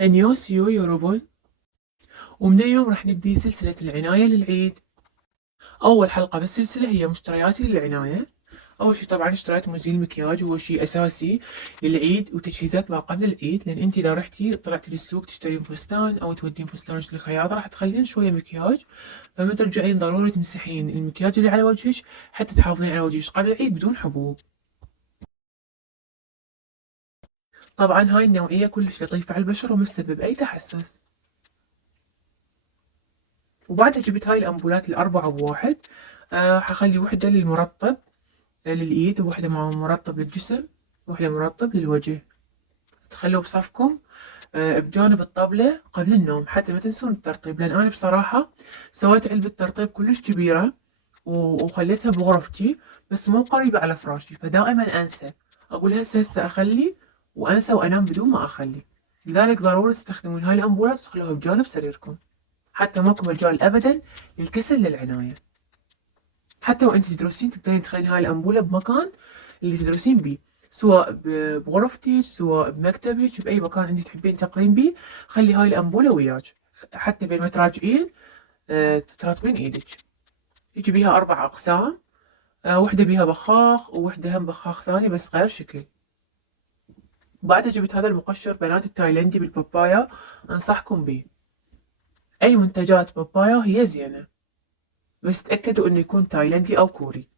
أنيوسيو يوروبون. ومن اليوم راح نبدي سلسلة العناية للعيد. أول حلقة بالسلسلة هي مشترياتي للعناية. أول شي طبعا اشتريت مزيل مكياج، هو شي أساسي للعيد وتجهيزات ما قبل العيد، لأن انتي إذا رحتي طلعتي للسوق تشترين فستان أو تودين فستانك للخياطة راح تخلين شوية مكياج، فما ترجعين ضروري تمسحين المكياج اللي على وجهك حتى تحافظين على وجهك قبل العيد بدون حبوب. طبعا هاي النوعية كلش لطيفة على البشرة وما تسبب أي تحسس. وبعدها جبت هاي الأمبولات الأربعة بواحد. حخلي وحدة للمرطب للإيد، ووحدة مع مرطب للجسم، ووحدة مرطب للوجه. تخلوه بصفكم بجانب الطاولة قبل النوم حتى ما تنسون الترطيب، لأن أنا بصراحة سويت علبة ترطيب كلش كبيرة وخليتها بغرفتي بس مو قريبة على فراشي، فدائما أنسى أقول هسه أخلي وأنسى وأنام بدون ما أخلي. لذلك ضروري تستخدمون هاي الأمبولات وتخلوها بجانب سريركم حتى ماكو مجال أبدا للكسل للعناية. حتى وانت تدرسين تقدرين تخلين هاي الأنبولة بمكان اللي تدرسين بيه، سواء بغرفتك سواء بمكتبك بأي مكان انت تحبين تقرين بيه. خلي هاي الأنبولة وياك حتى بين ما تراجعين ترطبين ايدك. يجي بيها 4 أقسام، وحدة بيها بخاخ ووحدة هم بخاخ ثاني بس غير شكل. بعدها جبت هذا المقشر بنات التايلندي بالبابايا، أنصحكم بيه. أي منتجات بابايا هي زينة بس تأكدوا إنه يكون تايلندي أو كوري،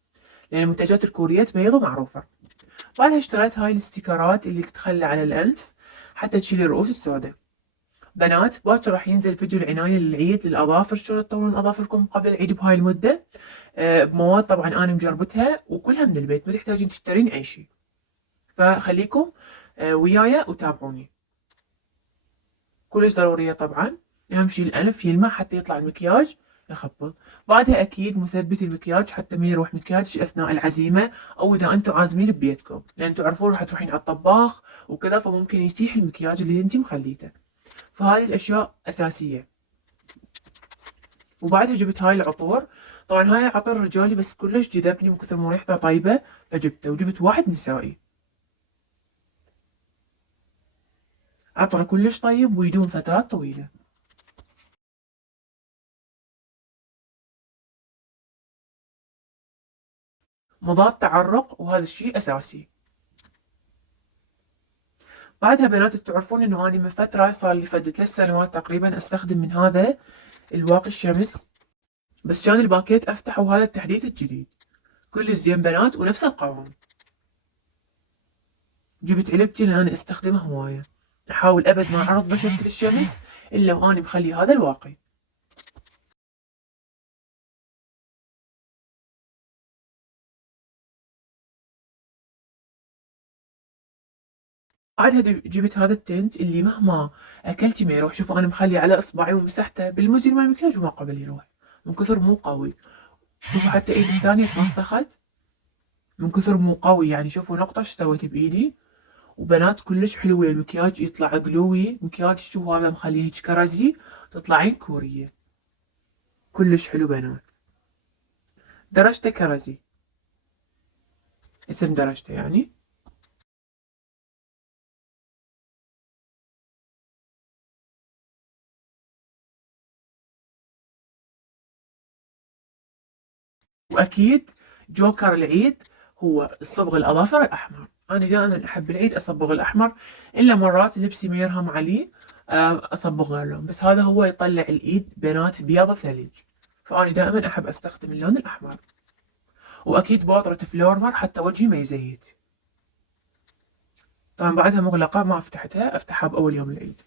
لأن المنتجات الكورية تبيض معروفة. بعدها اشتريت هاي الاستيكرات اللي تتخلى على الأنف حتى تشيل الرؤوس السوداء. بنات باكر راح ينزل فيديو العناية للعيد للأظافر، شلون تطولون أظافركم قبل العيد بهاي المدة، بمواد طبعا أنا مجربتها وكلها من البيت ما تحتاجين تشترين أي شيء، فخليكم وياي وتابعوني. كلش ضرورية طبعا. أهم شي الأنف يلمع حتى يطلع المكياج يخبط. بعدها أكيد مثبت المكياج حتى ما يروح مكياجك أثناء العزيمة أو إذا أنتم عازمين ببيتكم، لأن تعرفون راح تروحين على الطباخ وكذا فممكن يسيح المكياج اللي أنت مخليته. فهذه الأشياء أساسية. وبعدها جبت هاي العطور. طبعا هاي عطر رجالي بس كلش جذبني من كثر ما ريحته طيبة فجبته، وجبت واحد نسائي. عطره كلش طيب ويدوم فترات طويلة. مضاد تعرق وهذا الشيء أساسي. بعدها بنات تعرفون انه اني من فترة صار لي فد 3 سنوات تقريبا استخدم من هذا الواقي الشمس، بس كان الباكيت افتحه وهذا التحديث الجديد. كل زين بنات ونفس القوام. جبت علبتي لان انا استخدمه هواية، احاول ابد ما اعرض بشرتي للشمس الا واني مخلي هذا الواقي. بعدها جبت هذا التنت اللي مهما اكلتي ما يروح. شوفوا انا مخلي على اصبعي ومسحته بالمزيل مال المكياج وما قبل يروح من كثر مو قوي. شوفوا حتى ايدي الثانية تمسخت من كثر مو قوي، يعني شوفوا نقطة ايش سويت بايدي. وبنات كلش حلوة المكياج يطلع جلوي. مكياج شوفوا هذا مخليه هيج كرزي تطلعين كورية. كلش حلو بنات. درجته كرزي، اسم درجته يعني. واكيد جوكر العيد هو الصبغ الاظافر الاحمر. انا دائما احب العيد اصبغ الاحمر، الا مرات لبسي ما يرهم عليه اصبغ غير لون، بس هذا هو يطلع الايد بنات بيضة ثلج، فأنا دائما احب استخدم اللون الاحمر. واكيد بودرة فلورمر حتى وجهي ما يزيت. طبعا بعدها مغلقة ما فتحتها، افتحها بأول يوم العيد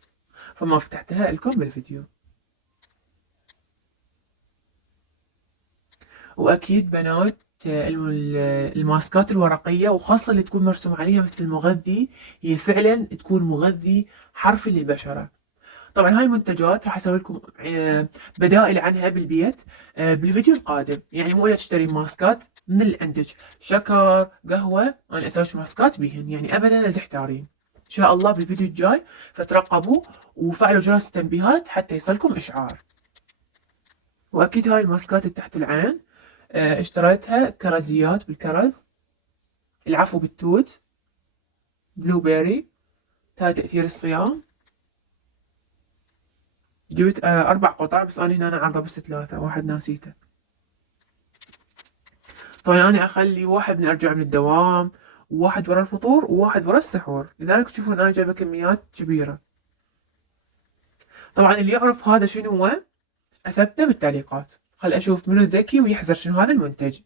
فما فتحتها لكم بالفيديو. وأكيد بنات الماسكات الورقية وخاصة اللي تكون مرسوم عليها مثل المغذي، هي فعلا تكون مغذي حرفي للبشرة. طبعا هاي المنتجات راح اسوي لكم بدائل عنها بالبيت بالفيديو القادم. يعني مو تشتري ماسكات من اللي عندك شكر قهوة انا اسوي ماسكات بيهن، يعني ابدا لا تحتارين. ان شاء الله بالفيديو الجاي فترقبوا وفعلوا جرس التنبيهات حتى يصلكم اشعار. واكيد هاي الماسكات تحت العين اشتريتها كرزيات بالكرز، العفو بالتوت، بلو بيري، تاع تأثير الصيام. جبت 4 قطع، بس أنا هنا أنا عارضة بس 3، واحد ناسيته. طبعا أنا أخلي واحد من أرجع من الدوام، وواحد ورا الفطور، وواحد ورا السحور، لذلك تشوفون أنا جايبة كميات كبيرة. طبعا اللي يعرف هذا شنو هو أثبته بالتعليقات، خل أشوف منو ذكي ويحذر شنو هذا المنتج.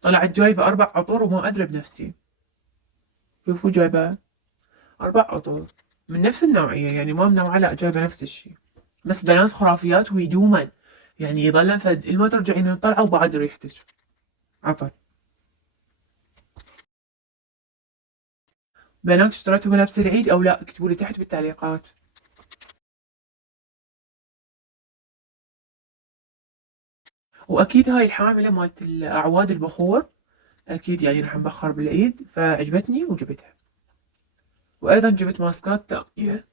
طلعت جايبة 4 عطور وما أدري بنفسي. شوفوا جايبة 4 عطور من نفس النوعية، يعني ما منوعة، لا جايبة نفس الشي، بس بنات خرافيات ويدوما، يعني يظلن فد ما ترجعين طلعة وبعد ريحتك عطر. بنات اشتريتوا ملابس العيد أو لا؟ اكتبوا لي تحت بالتعليقات. وأكيد هاي الحاملة مالت الأعواد البخور، أكيد يعني راح نبخر بالعيد، فعجبتني وجبتها. وأيضا جبت ماسكات تانية،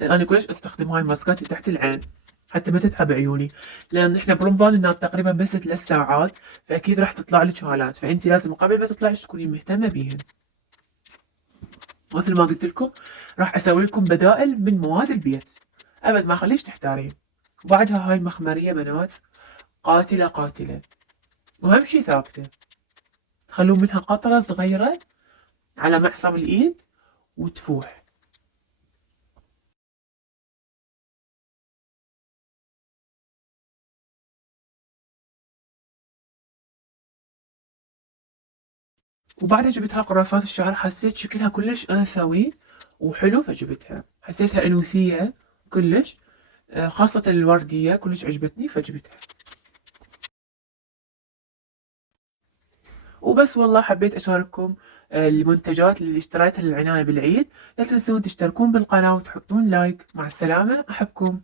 أنا كلش أستخدم هاي الماسكات اللي تحت العين حتى ما تتعب عيوني، لأن إحنا برمضان النار تقريبا بس 3 ساعات، فأكيد راح تطلع لك هالات، فأنت لازم قبل ما تطلعي تكوني مهتمة بيهن. مثل ما قلت لكم راح أسوي لكم بدائل من مواد البيت، أبد ما أخليش تحتارين. وبعدها هاي المخمرية بنات قاتلة قاتلة، وأهم شي ثابتة، تخلون منها قطرة صغيرة على معصم الإيد وتفوح. وبعدها جبتها قراصات الشعر، حسيت شكلها كلش أنثوي وحلو فجبتها، حسيتها أنوثية كلش، خاصة الوردية كلش عجبتني فجبتها. وبس والله حبيت أشارككم المنتجات اللي اشتريتها للعناية بالعيد. لا تنسون تشتركون بالقناة وتحطون لايك. مع السلامة، أحبكم.